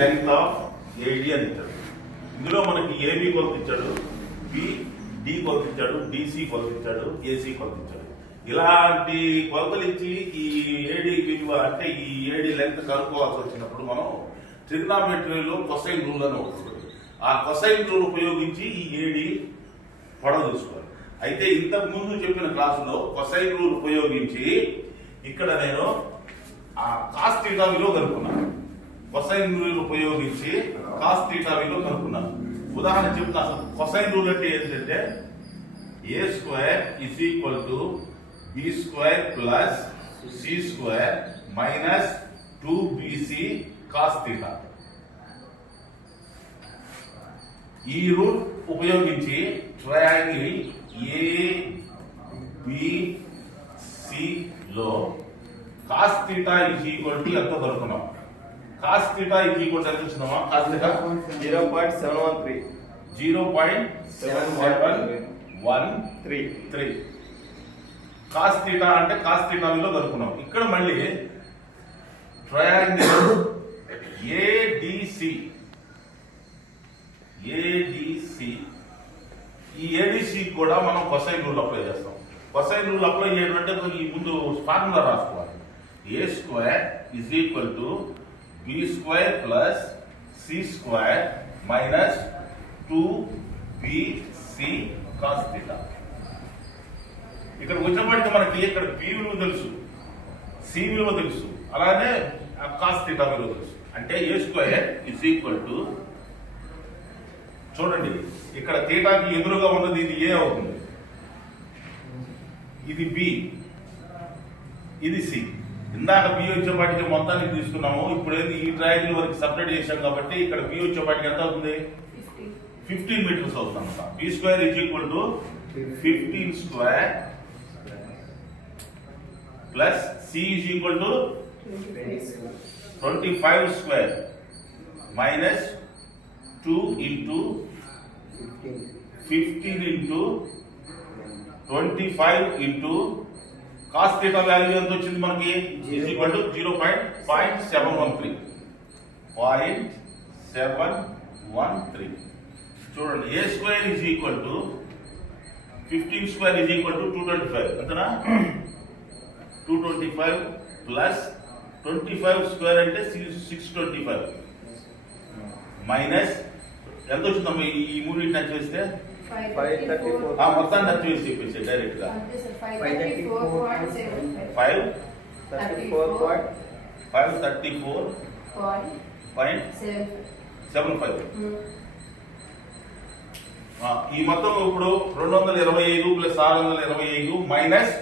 Length of AD అని ఇచ్చాడు. ఇందులో మనకి ఏబి కొలత ఇచ్చాడు, డి కొలత ఇచ్చాడు, డిసి కొలత ఇచ్చాడు, ఏసీ కొలత ఇచ్చాడు. ఇలాంటి కొలతలు ఇచ్చి ఈ ఏడి విలువ అంటే ఈ ఏడి లెంగ్త్ కనుక్కోవాల్సి వచ్చినప్పుడు మనం ట్రిగ్నామెట్రీలో కొసైన్ రూల్ అని ఉంటుంది. ఆ కొసైన్ రూల్ ఉపయోగించి ఈ ఏడి పొడవు చూసుకోవాలి. అయితే ఇంతకు ముందు చెప్పిన క్లాసులో కొసైన్ రూల్ ఉపయోగించి ఇక్కడ నేను ఆ కాస్ థీటా విలువ కనుక్కున్నాను. కొసైన్ రూల్ ఉపయోగించి కాస్ థీటా విలువ కనుక్కున్నాను. ఉదాహరణ చెప్తాను. కొసైన్ రూల్ అంటే ఏంటంటే A square is equal to B square plus C square minus 2bc cos theta. ఈ రూల్ ఉపయోగించి ట్రయాంగిల్ ఏబిసి లో cos theta is equal to ఎంత దొరుకున్నాం? Cos theta is equal to వచ్చినామా? కాస్ థీటా 0.713 0.713 కాస్ థీటా అంటే కాస్ థీటా విలువ కనుక్కున్నాం. ఇక్కడ మళ్ళీ ట్రయాంగిల్ ఏడిసి ఈ ఏడిసి కూడా మనం కొసైన్ రూల్ అప్లై చేస్తాం. కొసైన్ రూల్ అప్లై చేయడం అంటే ఈ ముందు ఫార్ములా రాసుకోవాలి. A square is equal to B square plus C square minus 2bc cos theta. ఇక్కడ వచ్చినప్పటికీ మనకి ఇక్కడ బి విలువ తెలుసు, సి విలువ తెలుసు, అలానే కాస్ థీటా విలువ తెలుసు. అంటే ఏ స్క్వేర్ ఇస్ ఈక్వల్ టు చూడండి ఇక్కడ థీటాకి ఎదురుగా ఉన్నది ఇది ఏ అవుతుంది, ఇది బి, ఇది సి. ఇందాక బి వచ్చేపాటికి మొత్తానికి తీసుకున్నాము. ఇప్పుడు ఏంది ఈ ట్రయాంగిల్ వరకు సపరేట్ చేశాం కాబట్టి ఇక్కడ బి వచ్చేపాటికి ఎంత అవుతుంది? 15 మీటర్స్ అవుతుంది అనమాట. B square is equal to 15 square plus C is equal to 25 square minus 2 into 15 into 25 into cos theta value ఎంత వచ్చింది మనకి? ఈజ్ ఈక్వల్ టు 0.713 చూడండి. A square is equal to 15 square is equal to 225 అంతేనా? 225 plus 25 square అంటే 625 minus ఎంత వచ్చిందమ్మా? ఈ మూడింటిని నచ్చి వేస్తే 534 మొత్తాన్ని నచ్చి వేసి చెప్పేసి డైరెక్ట్ గా 534.75. ఈ మొత్తం ఇప్పుడు 225 ప్లస్ 625 మైనస్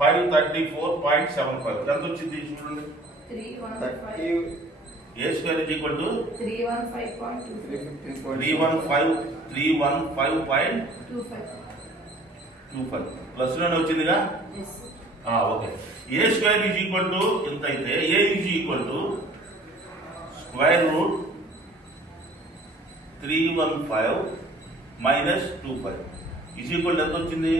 534.75 ఎంత వచ్చింది చూడండి. A square is equal to 315.25 plus లోనే వచ్చిందిగా. Okay. A square is equal to ఎంత అయితే A is equal to square root 315 minus 25 is equal to ఎంత వచ్చింది?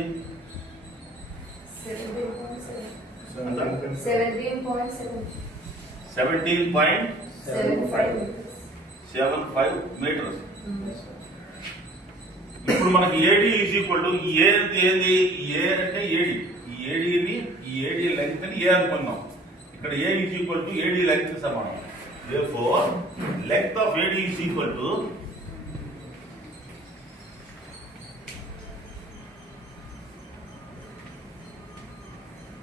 17.75 మీటర్స్. ఇప్పుడు మనకి AD is equal to A ఏంది? ఏ అంటే ఏడి. ఈ ఏడి లెంగ్త్ ని ఏ అనుకున్నాం. ఇక్కడ A is equal to AD length సమానం. therefore length of AD is equal to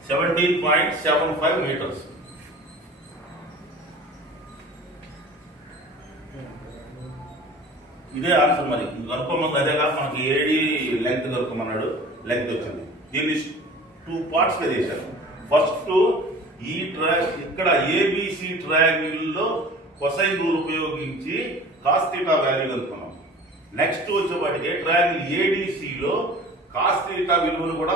(17.75 meters). ఇదే ఆన్సర్. మరి కనుక్కోమన్నది అదేగా, మనకి ఏడి లెంగ్త్ కనుక్కోమన్నాడు, లెంగ్త్ వచ్చింది. దీన్ని 2 పార్ట్స్ గా చేశారు. ఫస్ట్ ఈ ఇక్కడ ఏబిసి ట్రయాంగిల్ లో కొసైన్ రూల్ ఉపయోగించి కాస్ థీటా వాల్యూ కనుక్కున్నాం. నెక్స్ట్ వచ్చేవాటికి ట్రయాంగిల్ ఏడిసి లో కాస్ థీటా విలువను కూడా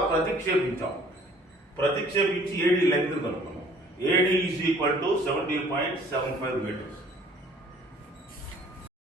ప్రతిక్షేపించి ఏడి లెంగ్త్ కనుక్కున్నాం. AD is equal to 17.75 metres.